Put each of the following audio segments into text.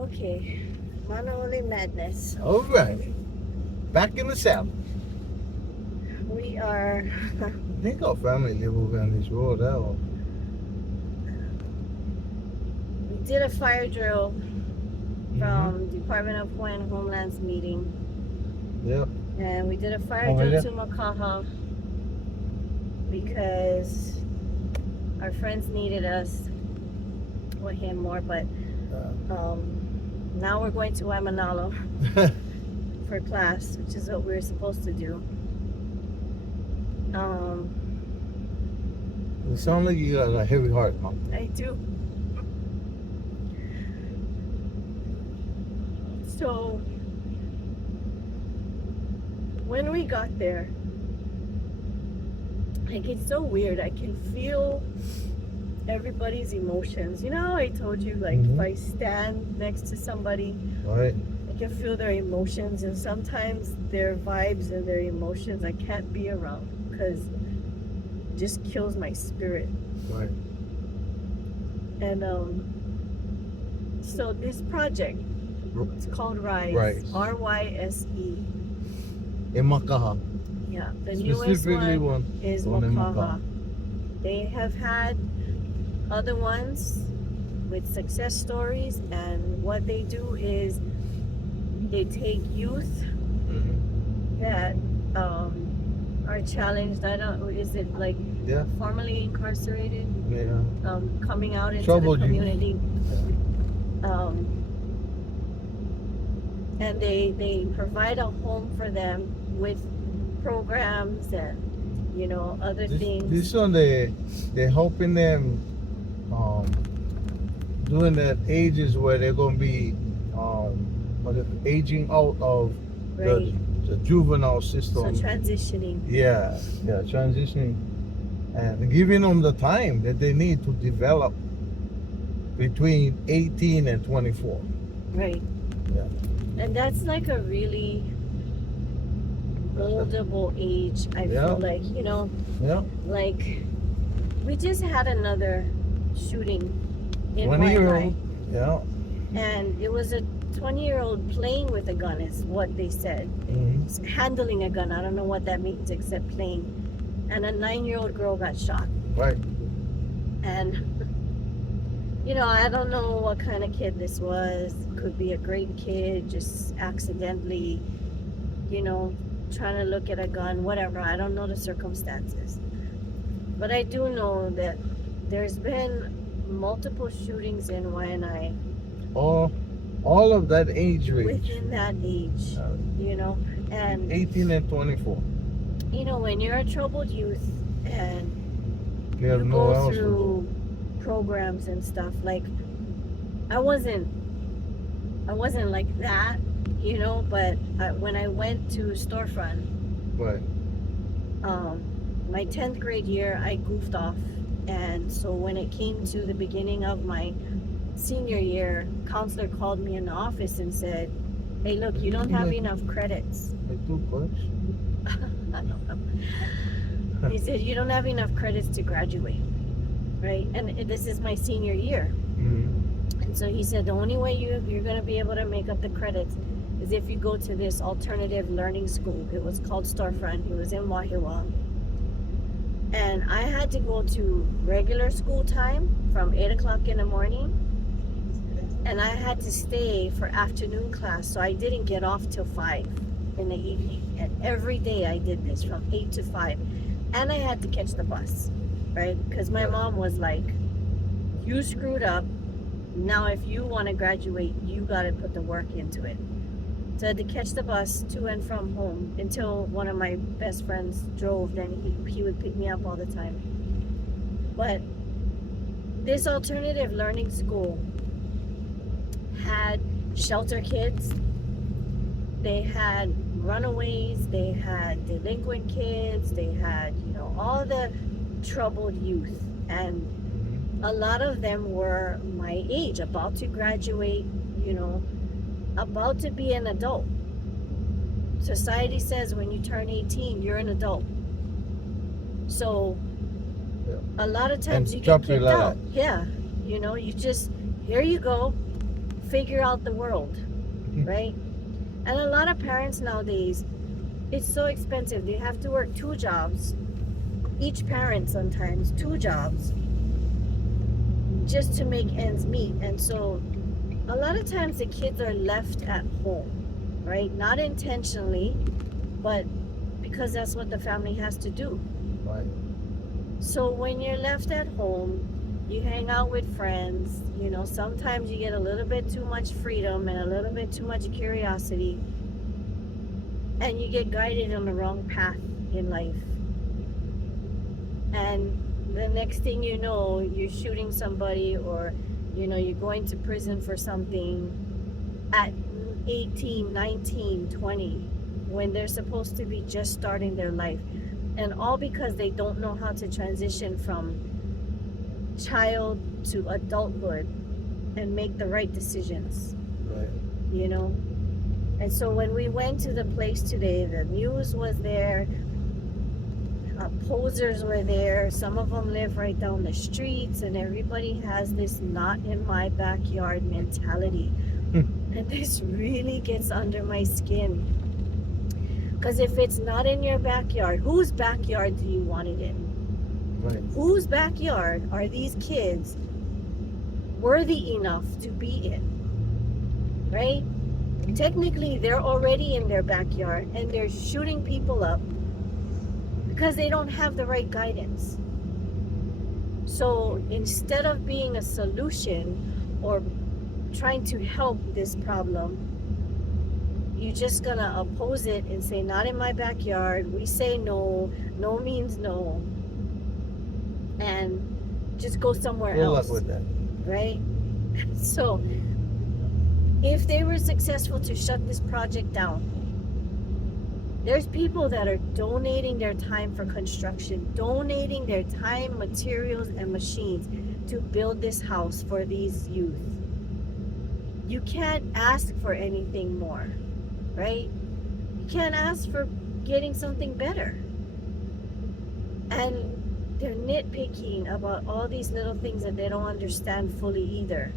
Okay, Manoli Madness. All right. Back in the South. We are. I think our family live over on this road out. We did a fire drill Mm-hmm. from Department of Homeland's meeting, Yep. and we did a fire Over drill there. to Makaha because our friends needed us, or him more, but now we're going to Waimanalo for class, which is what we were supposed to do. It sounds like you got a heavy heart, Mom. I do. So when we got there, like, it's so weird. I can feel everybody's emotions. You know how I told you, like, if I stand next to somebody, Right. I can feel their emotions, and sometimes their vibes and their emotions I can't be around because it just kills my spirit. Right. And so this project, it's called RYSE. RYSE. RYSE. In Makaha. Yeah, the newest Specifically one is one in Makaha. They have had other ones with success stories, and what they do is they take youth that are challenged. I don't. Is it like Yeah. formerly incarcerated? Yeah. Coming out into Troubled the youth. community. And they provide a home for them with programs and, you know, other things. This one they're helping them during that ages where they're gonna be aging out of Right. the juvenile So system. transitioning. Yeah, transitioning and giving them the time that they need to develop between 18 and 24. Right. Yeah. And that's like a really moldable age, I feel like, you know. Yeah. Like, we just had another shooting in 20-year-old. Yeah. And it was a 20-year-old playing with a gun is what they said. Mm-hmm. Handling a gun, I don't know what that means except playing. And a 9-year-old girl got shot. Right. And, you know, I don't know what kind of kid this was. Could be a great kid, just accidentally, you know, trying to look at a gun, whatever. I don't know the circumstances. But I do know that there's been multiple shootings in YNI. All of that age range. Within that age, you know. And 18 and 24. you know, when you're a troubled youth and You have you no go else to through programs and stuff, like I wasn't like that, you know, but when I went to Storefront, Right. my 10th grade year, I goofed off, and so when it came to the beginning of my senior year, counselor called me in the office and said, hey, look, you don't have enough credits. I don't know. He said, you don't have enough credits to graduate, right? And this is my senior year. Mm-hmm. And so he said, the only way you're going to be able to make up the credits is if you go to this alternative learning school. It was called Storefront. It was in Wahiawa. And I had to go to regular school time from 8 o'clock in the morning. And I had to stay for afternoon class. So I didn't get off till 5 in the evening. And every day I did this from 8 to 5. And I had to catch the bus, right? Because my mom was like, you screwed up. Now if you want to graduate, you got to put the work into it. So I had to catch the bus to and from home until one of my best friends drove. Then he would pick me up all the time. But this alternative learning school had shelter kids. They had runaways. They had delinquent kids. They had, you know, all the troubled youth. And a lot of them were my age, about to graduate, you know, about to be an adult. Society says when you turn 18, you're an adult. So a lot of times you get kicked out. Yeah. You know, you just, here you go, figure out the world, right? And a lot of parents nowadays, it's so expensive. They have to work 2 jobs. Each parent sometimes 2 jobs just to make ends meet. And so a lot of times the kids are left at home, right? Not intentionally, but because that's what the family has to do. Right. So when you're left at home, you hang out with friends, you know, sometimes you get a little bit too much freedom and a little bit too much curiosity, and you get guided on the wrong path in life. And the next thing you know, you're shooting somebody, or, you know, you're going to prison for something at 18, 19, 20, when they're supposed to be just starting their life. And all because they don't know how to transition from child to adulthood and make the right decisions, Right. you know? And so when we went to the place today, the news was there, posers were there, some of them live right down the streets, and everybody has this not in my backyard mentality. And this really gets under my skin. Because if it's not in your backyard, whose backyard do you want it in? Right. Whose backyard are these kids worthy enough to be in? Right? Technically, they're already in their backyard and they're shooting people up because they don't have the right guidance. So instead of being a solution or trying to help this problem, you're just gonna oppose it and say, not in my backyard. We say no. No means no. And just go somewhere Good else. luck with that. Right? So if they were successful to shut this project down, there's people that are donating their time for construction, donating their time, materials, and machines to build this house for these youth. You can't ask for anything more, right? You can't ask for getting something better. And they're nitpicking about all these little things that they don't understand fully either.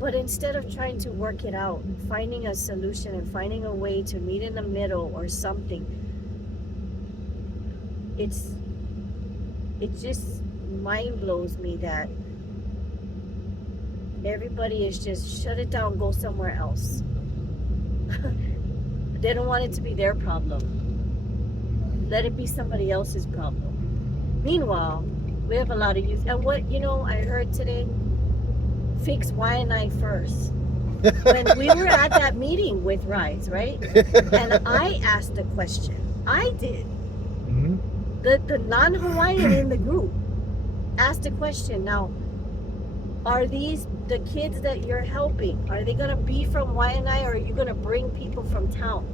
But instead of trying to work it out, finding a solution and finding a way to meet in the middle or something, it just mind blows me that everybody is just shut it down, go somewhere else. They don't want it to be their problem. Let it be somebody else's problem. Meanwhile, we have a lot of youth. And what, you know, I heard today, fix Y&I first. When we were at that meeting with RYSE, right? And I asked a question. I did. Mm-hmm. The non-Hawaiian in the group asked a question. Now, are these the kids that you're helping? Are they going to be from Y&I, or are you going to bring people from town?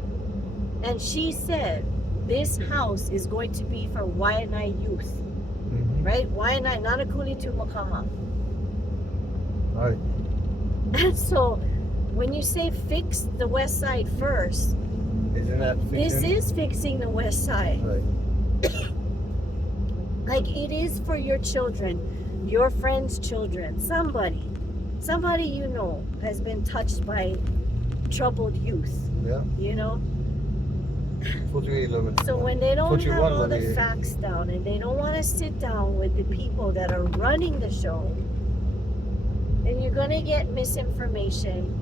And she said, this house is going to be for Y&I youth. Mm-hmm. Right? Y&I, Nanakuli to Makama. Right. And so when you say fix the west side first, Isn't that this fixing? is fixing the west side. Right. Like, it is for your children, your friends' children, somebody you know has been touched by troubled youth, Yeah. you know? 4811. So when they don't have all the 4111. facts down and they don't want to sit down with the people that are running the show, then you're going to get misinformation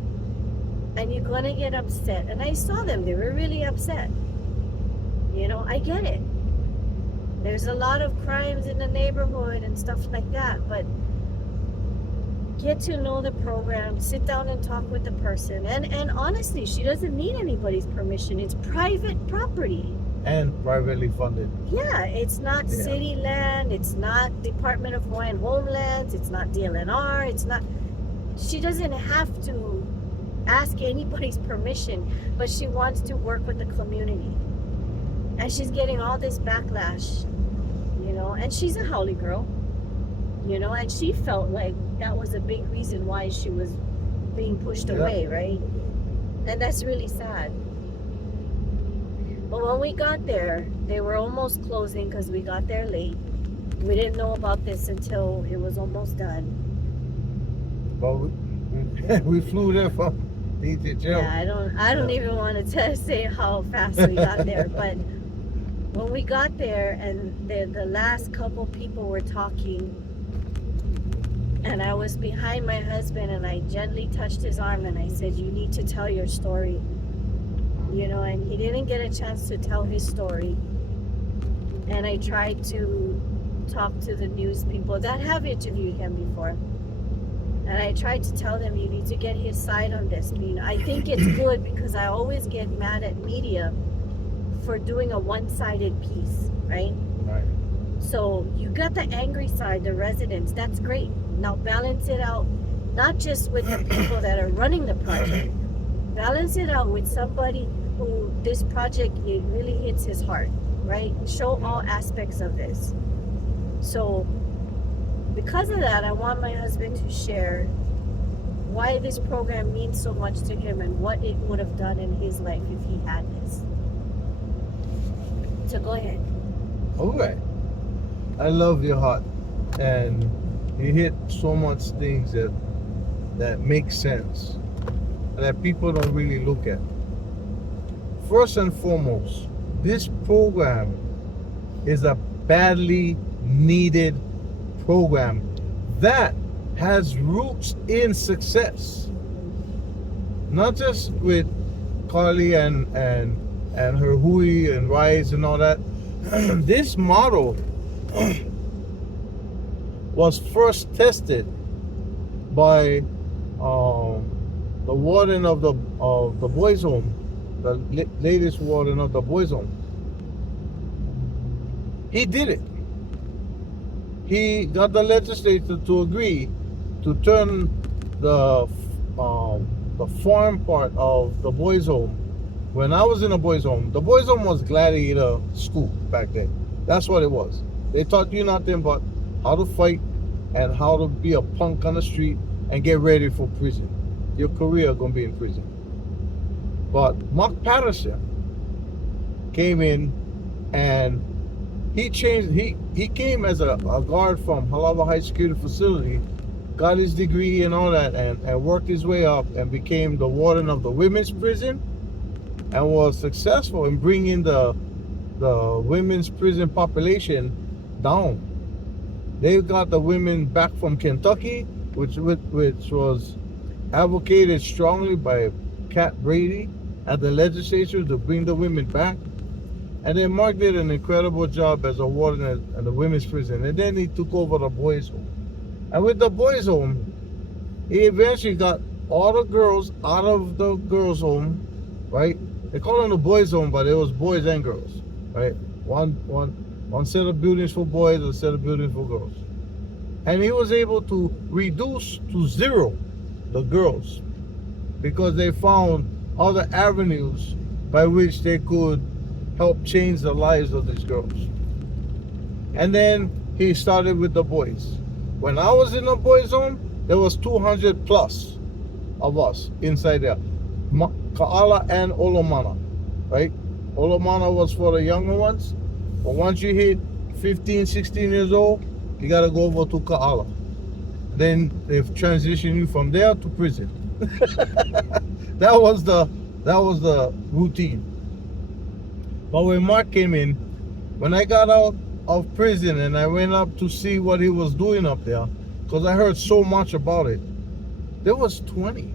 and you're going to get upset. And I saw them, they were really upset. You know, I get it. There's a lot of crimes in the neighborhood and stuff like that, but get to know the program, sit down and talk with the person. And honestly, she doesn't need anybody's permission. It's private property. And privately funded. Yeah, it's not Yeah. city land, it's not Department of Hawaiian Homelands, it's not DLNR, it's not, she doesn't have to ask anybody's permission, but she wants to work with the community. And she's getting all this backlash, you know, and she's a haole girl, you know, and she felt like that was a big reason why she was being pushed Yeah. away, right? And that's really sad. But when we got there, they were almost closing because we got there late. We didn't know about this until it was almost done. But We flew there from DJL. Yeah, I don't even want to say how fast we got there, but when we got there and the last couple people were talking, and I was behind my husband, and I gently touched his arm and I said, "You need to tell your story." And he didn't get a chance to tell his story. And I tried to talk to the news people that have interviewed him before. And I tried to tell them, you need to get his side on this. I think it's good because I always get mad at media for doing a one-sided piece, right? Right. So you got the angry side, the residents, that's great. Now balance it out, not just with the people that are running the project. Balance it out with somebody who this project, it really hits his heart, right? Show all aspects of this. So because of that, I want my husband to share why this program means so much to him and what it would have done in his life if he had this. So go ahead. All right. I love your heart, and you hit so much things that make sense that people don't really look at. First and foremost, this program is a badly needed program that has roots in success. Not just with Carly and her Hui and RYSE and all that. This model was first tested by the warden of the boys' home, the latest warden of the boys' home. He did it. He got the legislature to agree to turn the farm part of the boys' home. When I was in the boys' home was gladiator school back then. That's what it was. They taught you nothing but how to fight and how to be a punk on the street and get ready for prison. Your career gonna be in prison. But Mark Patterson came in and he changed. He came as a guard from Halawa High Security Facility, got his degree and all that, and worked his way up and became the warden of the women's prison, and was successful in bringing the women's prison population down. They got the women back from Kentucky, which was advocated strongly by Cat Brady at the legislature to bring the women back. And then Mark did an incredible job as a warden at the women's prison. And then he took over the boys' home. And with the boys' home, he eventually got all the girls out of the girls' home, right? They call them the boys' home, but it was boys and girls, right? One set of buildings for boys, a set of buildings for girls. And he was able to reduce to zero the girls because they found other avenues by which they could help change the lives of these girls. And then he started with the boys. When I was in the boys' home, there was 200 plus of us inside there. Ka'ala and Olomana, right? Olomana was for the younger ones, but once you hit 15, 16 years old, you gotta go over to Ka'ala. Then they've transitioned you from there to prison. That was the routine. But when Mark came in, when I got out of prison and I went up to see what he was doing up there, because I heard so much about it, there was 20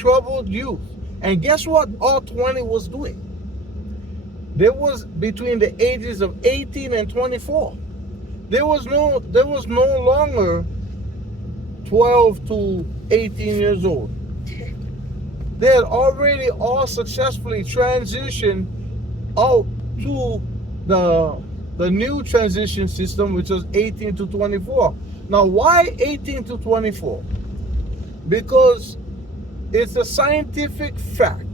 troubled youth. And guess what all 20 was doing? There was between the ages of 18 and 24. There was no longer 12 to 18 years old. They had already all successfully transitioned out to the new transition system, which was 18 to 24. Now, why 18 to 24? Because it's a scientific fact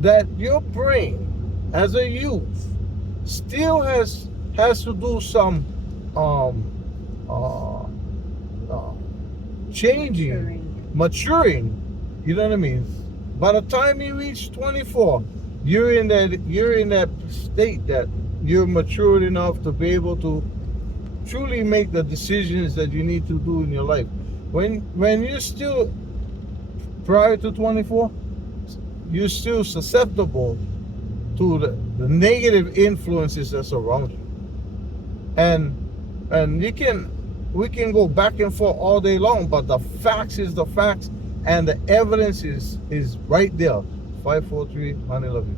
that your brain as a youth still has to do some changing, maturing. You know what I mean? By the time you reach 24, you're in that state that you're matured enough to be able to truly make the decisions that you need to do in your life. When you're still prior to 24, you're still susceptible to the negative influences that's around you. And we can go back and forth all day long, but the facts is the facts, and the evidence is right there. 543, honey, love you.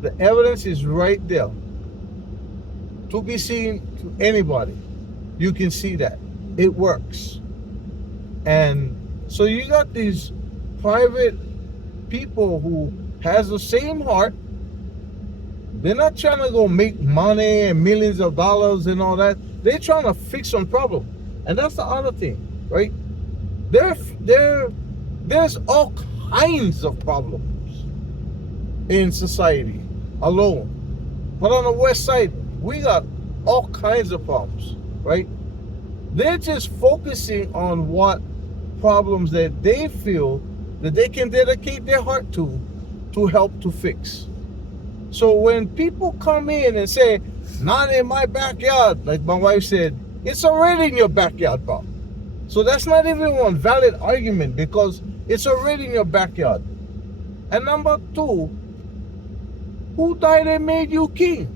The evidence is right there to be seen to anybody. You can see that it works. And so you got these private people who has the same heart. They're not trying to go make money and millions of dollars and all that. They're trying to fix some problem. And that's the other thing, right? There's all kinds of problems in society alone. But on the west side, we got all kinds of problems, right? They're just focusing on what problems that they feel that they can dedicate their heart to help to fix. So when people come in and say, not in my backyard, like my wife said, it's already in your backyard, Bob. So that's not even one valid argument, because it's already in your backyard. And number two, who died and made you king?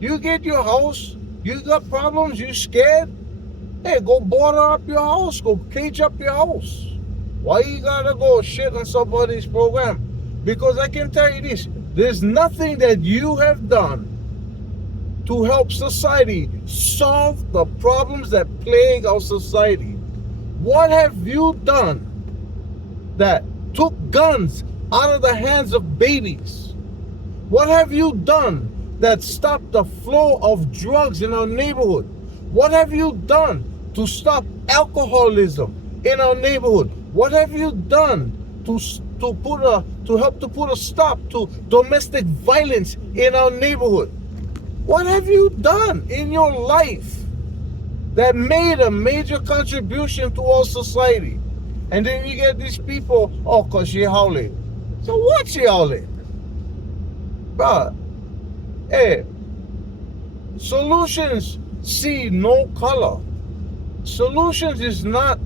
You get your house, you got problems, you scared? Hey, go border up your house, go cage up your house. Why you gotta go shit on somebody's program? Because I can tell you this, there's nothing that you have done to help society solve the problems that plague our society. What have you done that took guns out of the hands of babies? What have you done that stopped the flow of drugs in our neighborhood? What have you done to stop alcoholism in our neighborhood? What have you done to help to put a stop to domestic violence in our neighborhood? What have you done in your life that made a major contribution to our society? And then you get these people, oh, because she howling. So what she howling? But, hey, solutions see no color. Solutions is not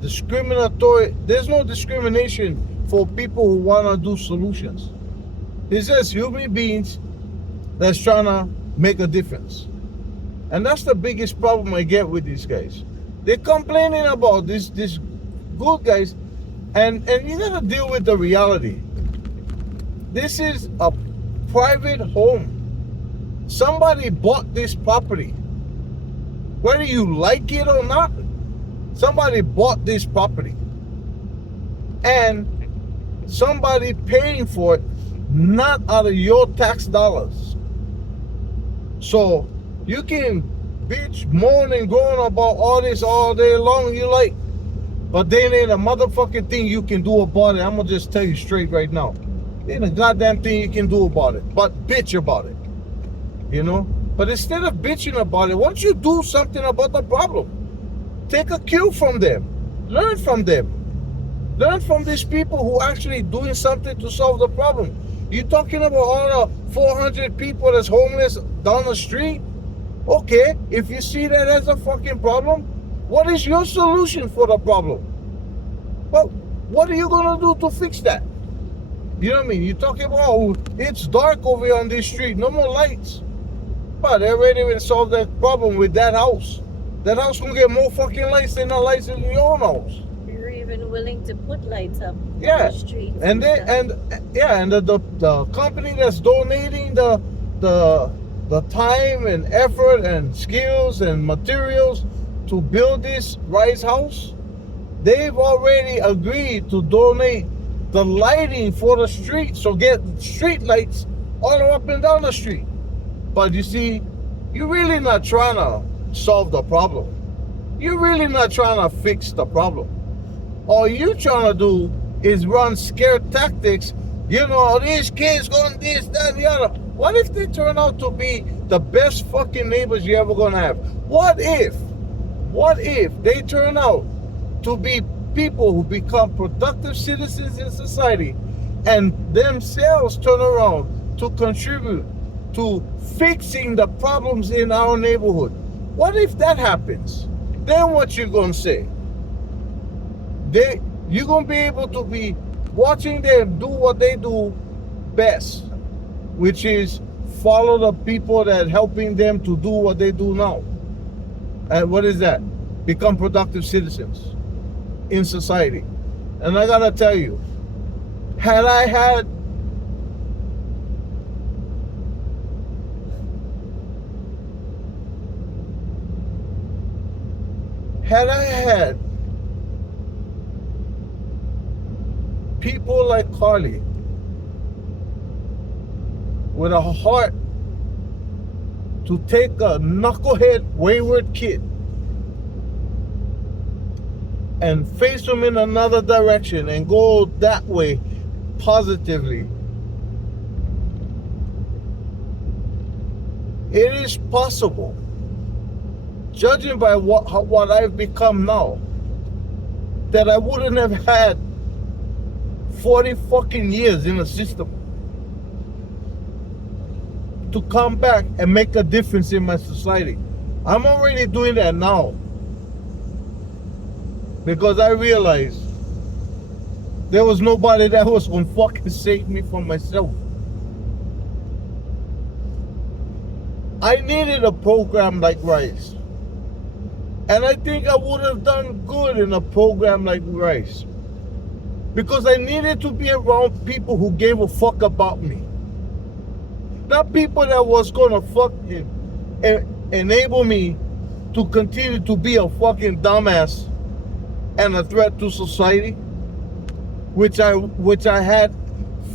discriminatory. There's no discrimination for people who want to do solutions. It's just human beings that's trying to make a difference. And that's the biggest problem I get with these guys. They're complaining about this good guys, and you gotta deal with the reality. This is a private home. Somebody bought this property. Whether you like it or not, somebody bought this property. And somebody paying for it, not out of your tax dollars. So you can bitch, moan, and groan about all this all day long you like, but there ain't a motherfucking thing you can do about it. I'm gonna just tell you straight right now. There ain't a goddamn thing you can do about it, but bitch about it. You know? But instead of bitching about it, why don't you do something about the problem? Take a cue from them. Learn from them. Learn from these people who are actually doing something to solve the problem. You talking about all the 400 people that's homeless down the street? Okay, if you see that as a fucking problem, what is your solution for the problem? Well, what are you gonna do to fix that? You know what I mean? You're talking about, oh, it's dark over here on this street, no more lights. But they already even solved that problem with that house. That house gonna get more fucking lights than the lights in your own house. You're even willing to put lights up on Yeah, the streets. and the company that's donating the time and effort and skills and materials to build this RYSE house, they've already agreed to donate the lighting for the street, so get street lights all up and down the street. But you see, you're really not trying to solve the problem. You're really not trying to fix the problem. All you're trying to do is run scare tactics. You know, these kids going this, that, and the other. What if they turn out to be the best fucking neighbors you're ever gonna have? What if they turn out to be people who become productive citizens in society and themselves turn around to contribute to fixing the problems in our neighborhood. What if that happens? Then what you gonna say? You're gonna be able to be watching them do what they do best, which is follow the people that helping them to do what they do now. And what is that? Become productive citizens in society. And I gotta tell you, had I had people like Carly with a heart to take a knucklehead wayward kid and face him in another direction and go that way positively, it is possible, judging by what I've become now, that I wouldn't have had 40 fucking years in the system to come back and make a difference in my society. I'm already doing that now because I realized there was nobody that was gonna fucking save me from myself. I needed a program like RYSE, and I think I would have done good in a program like RYSE because I needed to be around people who gave a fuck about me. Not people that was gonna fucking enable me to continue to be a fucking dumbass and a threat to society, which I had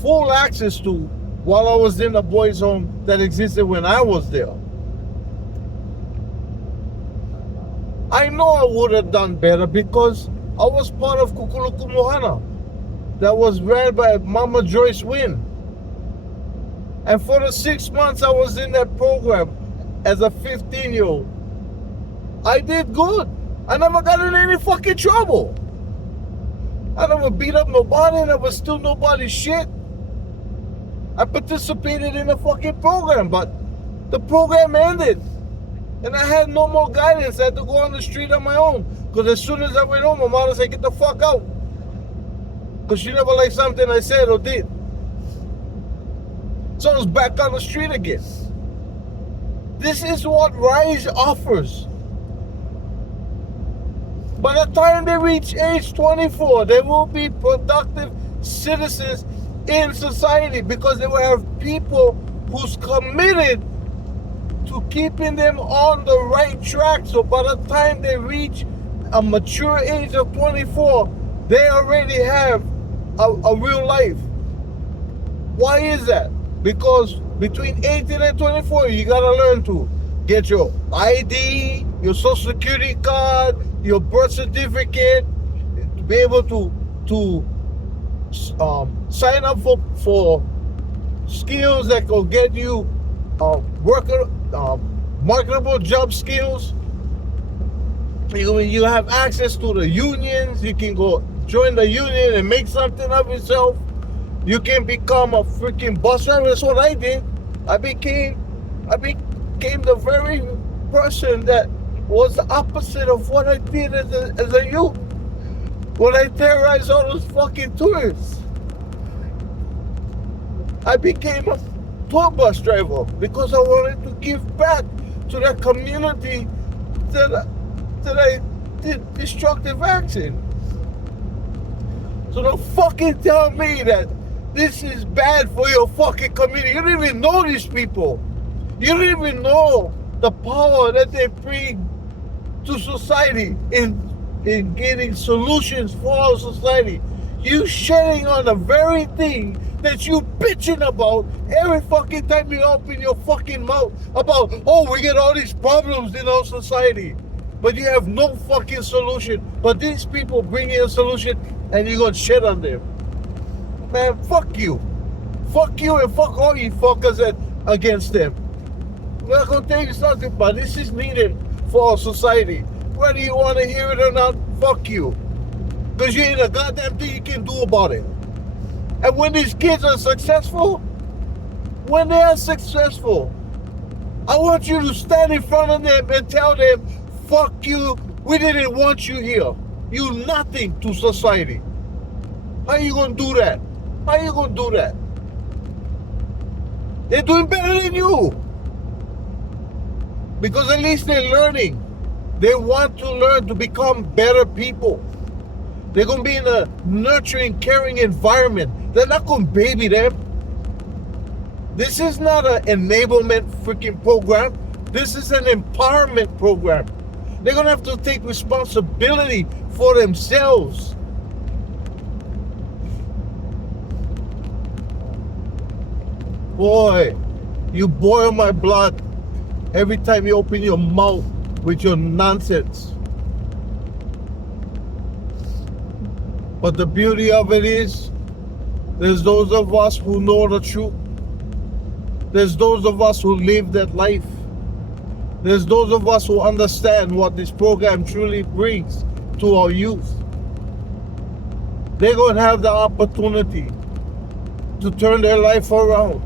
full access to while I was in the boys' home that existed when I was there. I know I would have done better because I was part of Kukuluku Mohana that was ran by Mama Joyce Wynn. And for the 6 months I was in that program as a 15-year-old, I did good. I never got in any fucking trouble. I never beat up nobody, I never stole nobody's shit. I participated in the fucking program, but the program ended. And I had no more guidance. I had to go on the street on my own. Because as soon as I went home, my mother said, get the fuck out. Because she never liked something I said or did. So I was back on the street again. This is what RYSE offers. By the time they reach age 24, they will be productive citizens in society because they will have people who's committed to keeping them on the right track. So by the time they reach a mature age of 24, they already have a real life. Why is that? Because between 18 and 24, you gotta learn to get your ID, your social security card, your birth certificate, to be able to sign up for skills that will get you marketable job skills. You have access to the unions. You can go join the union and make something of yourself. You can become a freaking bus driver. That's what I did. I became the very person that was the opposite of what I did as a youth. When I terrorized all those fucking tourists, I became a tour bus driver because I wanted to give back to that community that I did destructive acts in. So don't fucking tell me that this is bad for your fucking community. You don't even know these people. You don't even know the power that they bring to society in getting solutions for our society. You shedding on the very thing that you bitching about every fucking time you open your fucking mouth about, oh, we get all these problems in our society, but you have no fucking solution. But these people bring in a solution and you're gonna shit on them. Man, fuck you. Fuck you and fuck all you fuckers against them. I'm not gonna tell you something, but this is needed for our society. Whether you wanna hear it or not, fuck you. Because you ain't a goddamn thing you can do about it. And when these kids are successful, when they are successful, I want you to stand in front of them and tell them, fuck you, we didn't want you here. You nothing to society. How you gonna do that? How you gonna do that? They're doing better than you. Because at least they're learning. They want to learn to become better people. They're gonna be in a nurturing, caring environment. They're not gonna baby them. This is not an enablement freaking program. This is an empowerment program. They're gonna have to take responsibility for themselves. Boy, you boil my blood every time you open your mouth with your nonsense. But the beauty of it is, there's those of us who know the truth. There's those of us who live that life. There's those of us who understand what this program truly brings to our youth. They're going to have the opportunity to turn their life around.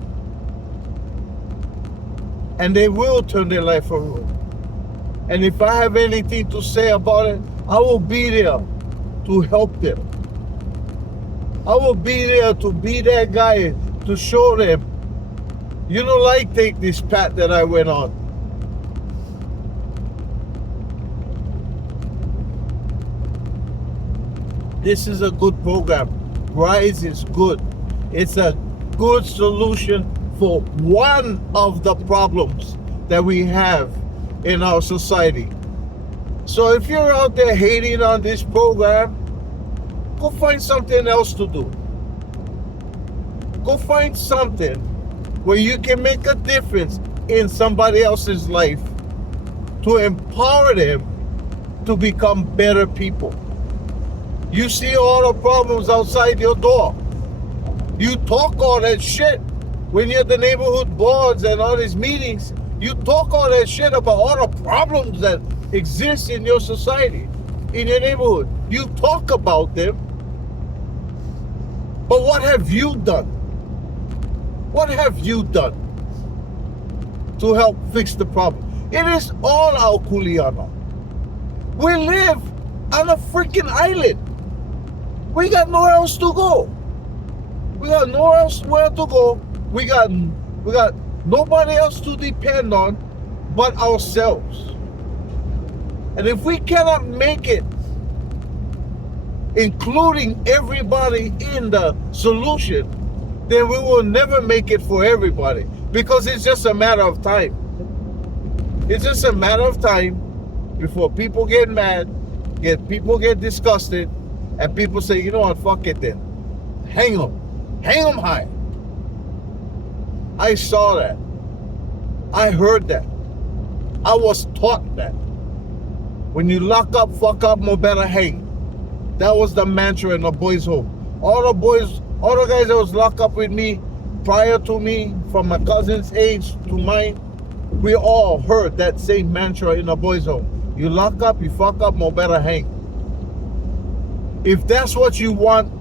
And they will turn their life around. And if I have anything to say about it, I will be there to help them. I will be there to be that guy to show them, you don't like take this path that I went on. This is a good program. RYSE is good. It's a good solution for one of the problems that we have in our society. So if you're out there hating on this program, go find something else to do. Go find something where you can make a difference in somebody else's life to empower them to become better people. You see all the problems outside your door. You talk all that shit when you're at the neighborhood boards and all these meetings. You talk all that shit about all the problems that exist in your society, in your neighborhood. You talk about them. But what have you done? What have you done to help fix the problem? It is all our kuleana. We live on a freaking island. We got nowhere else to go. We got nowhere else where to go. We got nobody else to depend on but ourselves. And if we cannot make it, including everybody in the solution, then we will never make it for everybody, because it's just a matter of time. It's just a matter of time before people get mad, people get disgusted, and people say, you know what, fuck it then. Hang them high. I saw that. I heard that. I was taught that. When you lock up, fuck up, no better hang. That was the mantra in the boys' home. All the guys that was locked up with me, prior to me, from my cousin's age to mine, we all heard that same mantra in the boys' home. You lock up, you fuck up, no better hang. If that's what you want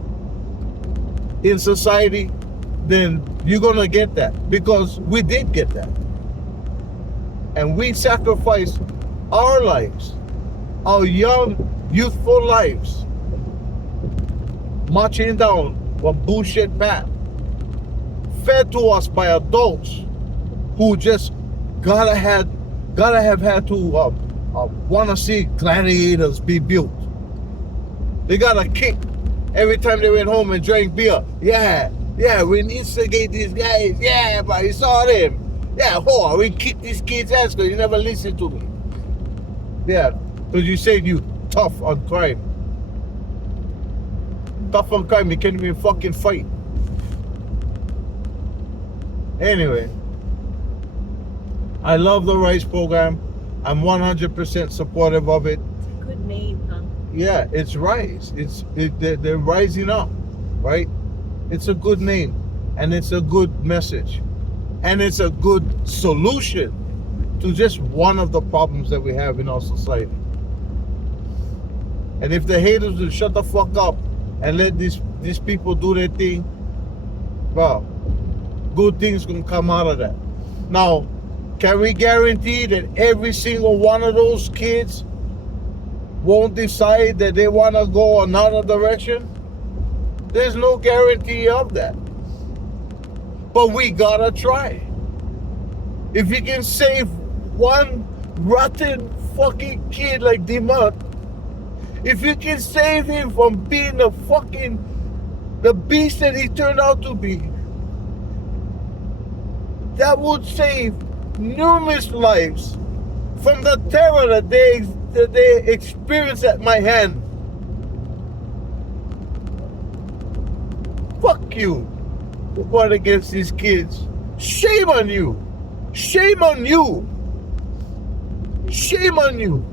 in society, then you're gonna get that, because we did get that. And we sacrificed our lives, our young, youthful lives, marching down a bullshit path, fed to us by adults who just gotta have had to want to see gladiators be built. They got a kick every time they went home and drank beer. Yeah, we instigate these guys. Yeah, but you saw them. Yeah, we kick these kids' ass because you never listened to me. Yeah, because you said you tough on crime. Tough on crime, you can't even fucking fight. Anyway, I love the RYSE program. I'm 100% supportive of it. It's a good name, huh? Yeah, it's RYSE. They're rising up, right? It's a good name, and it's a good message, and it's a good solution to just one of the problems that we have in our society. And if the haters will shut the fuck up and let these people do their thing, well, good things gonna come out of that. Now, can we guarantee that every single one of those kids won't decide that they want to go another direction? There's no guarantee of that. But we gotta try. If you can save one rotten fucking kid like Dimon, if you can save him from being the beast that he turned out to be, that would save numerous lives from the terror that they experience at my hand. Fuck you. What against these kids? Shame on you. Shame on you. Shame on you.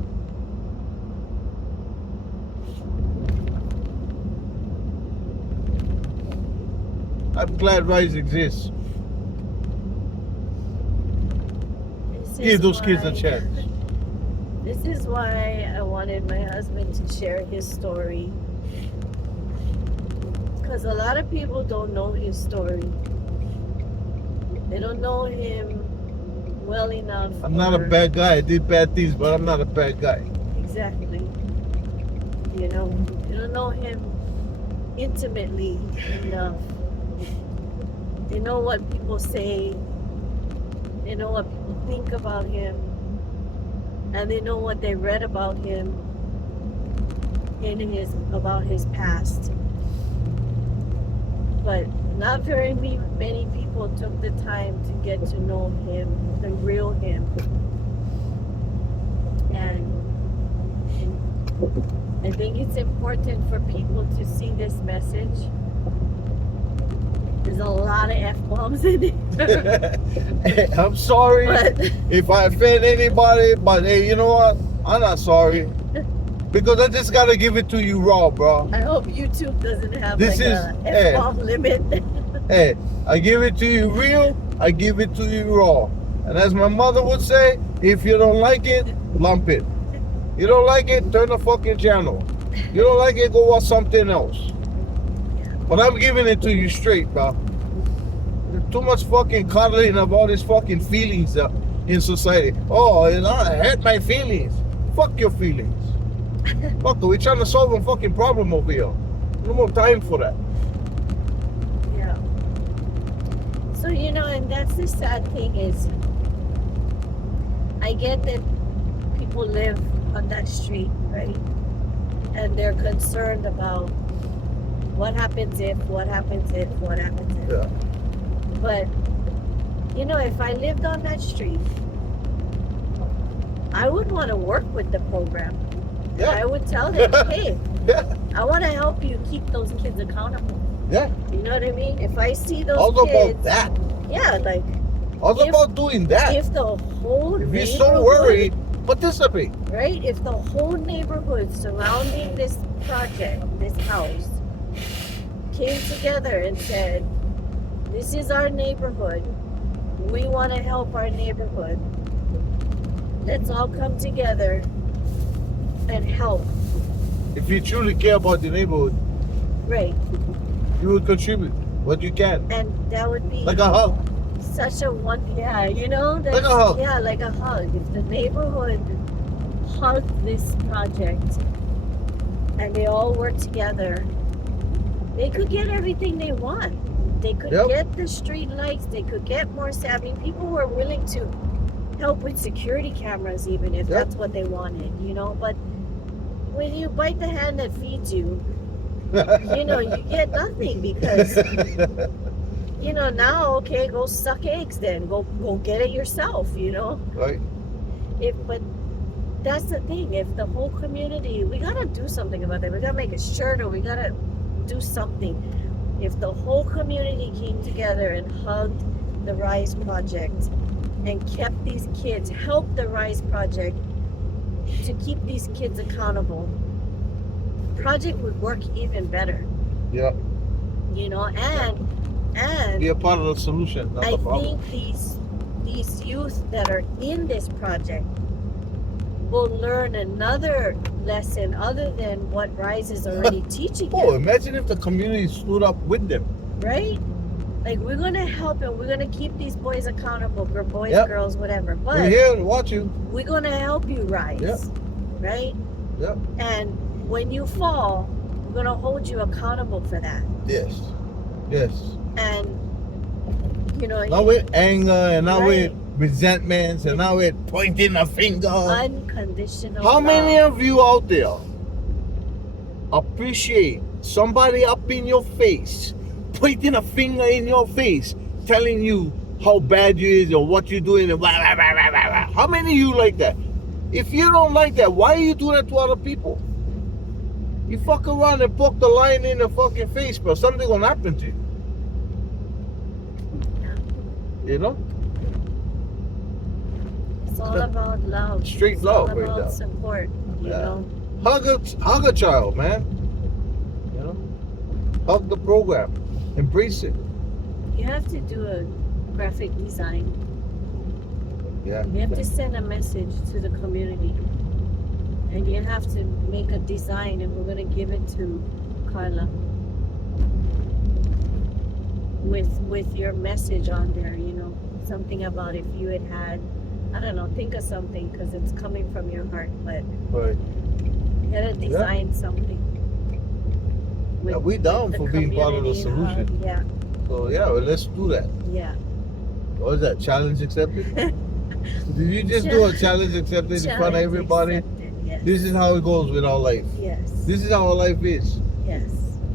I'm glad RYSE exists. Give those kids a chance. This is why I wanted my husband to share his story. Because a lot of people don't know his story. They don't know him well enough. I'm not a bad guy. I did bad things, but I'm not a bad guy. Exactly. You don't know him intimately enough. They know what people say. They know what people think about him. And they know what they read about him about his past. But not very many people took the time to get to know him, the real him. And I think it's important for people to see this message. There's a lot of F-bombs in it. I'm sorry But if I offend anybody, but hey, you know what? I'm not sorry. Because I just gotta give it to you raw, bro. I hope YouTube doesn't have This like is- a F-bomb limit. Hey, I give it to you real, I give it to you raw. And as my mother would say, if you don't like it, lump it. You don't like it, turn the fucking channel. You don't like it, go watch something else. But I'm giving it to you straight, bro. There's too much fucking coddling of all these fucking feelings in society. Oh, I hurt my feelings. Fuck your feelings. Fuck, we're trying to solve a fucking problem over here. No more time for that. Yeah. So, and that's the sad thing is, I get that people live on that street, right? And they're concerned about what happens if. Yeah. But, if I lived on that street, I would want to work with the program. Yeah. I would tell them, hey, Yeah. I want to help you keep those kids accountable. Yeah. You know what I mean? If I see those All kids, about that. yeah, like All If- about doing that. if the whole If you're neighborhood, so worried, participate. right? If the whole neighborhood surrounding this project, this house, came together and said, "This is our neighborhood. We want to help our neighborhood. Let's all come together and help." If you truly care about the neighborhood, Right? you will contribute what you can. And that would be Like a hug. such a that's, Like a hug. Yeah, like a hug. If the neighborhood hugged this project and they all work together, they could get everything they want. They could Yep. get the street lights. They could get more people were willing to help with security cameras, even if Yep. that's what they wanted, But when you bite the hand that feeds you, you get nothing because now, okay, go suck eggs then. Go get it yourself, Right? But that's the thing. If the whole community, we gotta do something about that. We gotta make a shirt, or we gotta do something. If the whole community came together and hugged the RYSE project and kept these kids, helped the RYSE project to keep these kids accountable, the project would work even better. Yeah. And Be a part of the solution, not I the problem. think these youth that are in this project will learn another lesson other than what RYSE is already teaching Oh, them, imagine if the community stood up with them. right? Like, we're gonna help and we're gonna keep these boys accountable. We're boys, Yep. girls, whatever. We're But here to watch you. we're gonna help you rise. Yep. Right? Yep. And when you fall, we're gonna hold you accountable for that. Yes. Yes. And you know, Not with anger and not Right. with resentments and not with pointing a finger. unconditional How many love. of you out there appreciate somebody up in your face, pointing a finger in your face, telling you how bad you is or what you're doing and blah, blah, blah, blah, blah, blah. How many of you like that? If you don't like that, why are you doing that to other people? You fuck around and poke the lion in the fucking face, bro. Something gonna happen to you. You know? It's all about love. Straight it's love all right about there. support. You Yeah. know? Hug a child, man. You know? Hug the program. Embrace it. You have to do a graphic design. Yeah. You have to send a message to the community. And you have to make a design, and we're going to give it to Carla. With your message on there, you know, something about if you had, I don't know, think of something because it's coming from your heart, but Right. you gotta design something. Yeah, we down the for being part of the community solution. hub. Yeah, So yeah, well, let's do that. yeah. What is that? Challenge accepted? Did you just do a challenge accepted in front of Challenge everybody? accepted, yes. This is how it goes with our life. Yes. This is how our life is. Yes.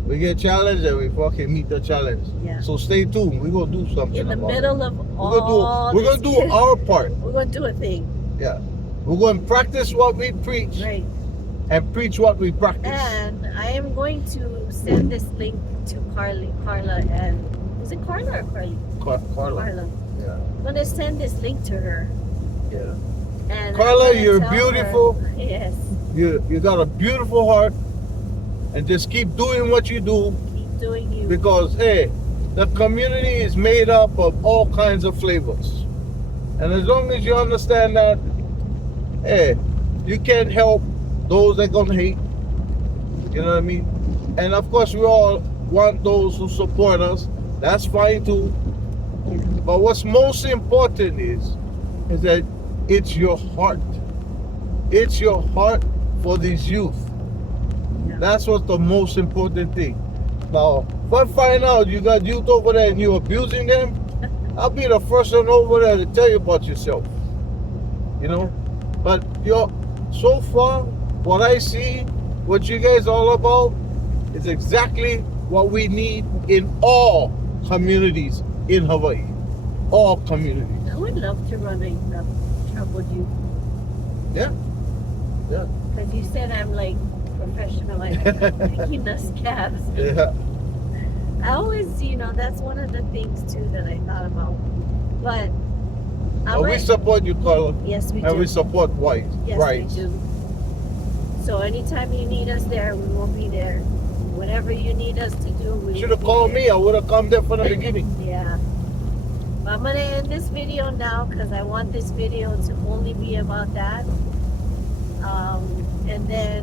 We get challenged and we fucking meet the challenge. Yeah. So stay tuned. We're gonna do something. In the about middle it. of We're all gonna do this- our part. We're gonna do a thing. Yeah. We're gonna practice what we preach Right. and preach what we practice. And I am going to send this link to Carla, and is it Carla or Carly? Carla. Carla. Yeah. I'm gonna send this link to her. Yeah. And Carla, I'm gonna you're tell her- beautiful. Yes. You got a beautiful heart, and just keep doing what you do. Keep doing you. Because hey, the community is made up of all kinds of flavors, and as long as you understand that, hey, you can't help those that gonna hate. You know what I mean? And of course, we all want those who support us. That's fine too. But what's most important is that it's your heart. It's your heart for these youth. Yeah. That's what's the most important thing. Now, if I find out you got youth over there and you're abusing them, I'll be the first one over there to tell you about yourself. You know? But so far, what I see, what you guys all about, is exactly what we need in all communities in Hawaii. All communities. I would love to run a troubled youth. Yeah. Yeah. Because you said I'm like professional at picking us cabs. Yeah. I always, that's one of the things too that I thought about. But We support you, Carla. yes, we And do. we support white. Yes, right. we do. So anytime you need us there, we will be there. Whatever you need us to do, we Should will have be called there. me. I would have come there from the beginning. Yeah. But I'm gonna end this video now because I want this video to only be about that. And then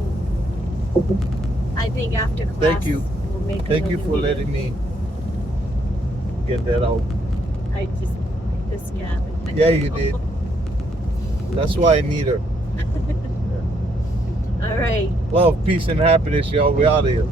I think after class, Thank you. we'll make Thank you another for video. letting me get that out. I just this cab. Yeah, you did. That's why I need her. All right. Love, peace, and happiness, y'all. We out of here.